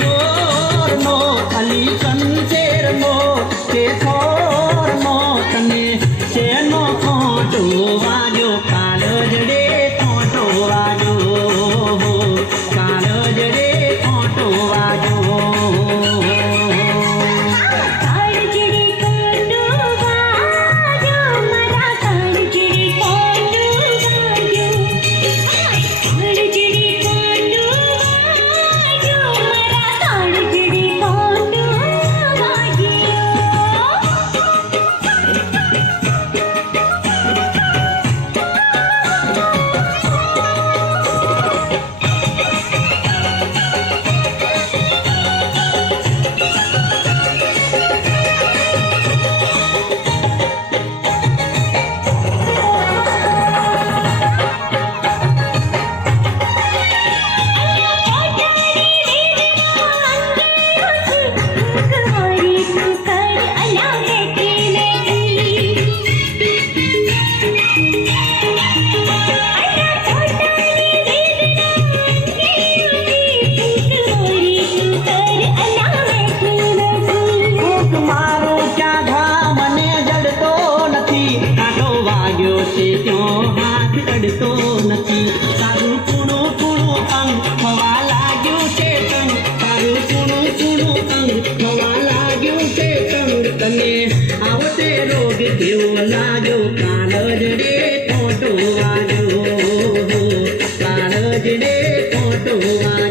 મોરનો અલી કંચેરનો તે થોરનો તને શેનો ખોટો વાગ્યો કાળજડે ખોટો વાગ્યો કાળજડે ખોટો વાગ્યો હાથ અડતો નથી તારું કુણું કુણું અંગ થવા લાગ્યું છે તંગ તારું કુણું કુણું અંગ થવા લાગ્યું છે તંગ તને આવો તે રોગ કેવો લાગ્યો કાળજડે ખોટો વાગ્યો કાળજડે ખોટો વાગ્યો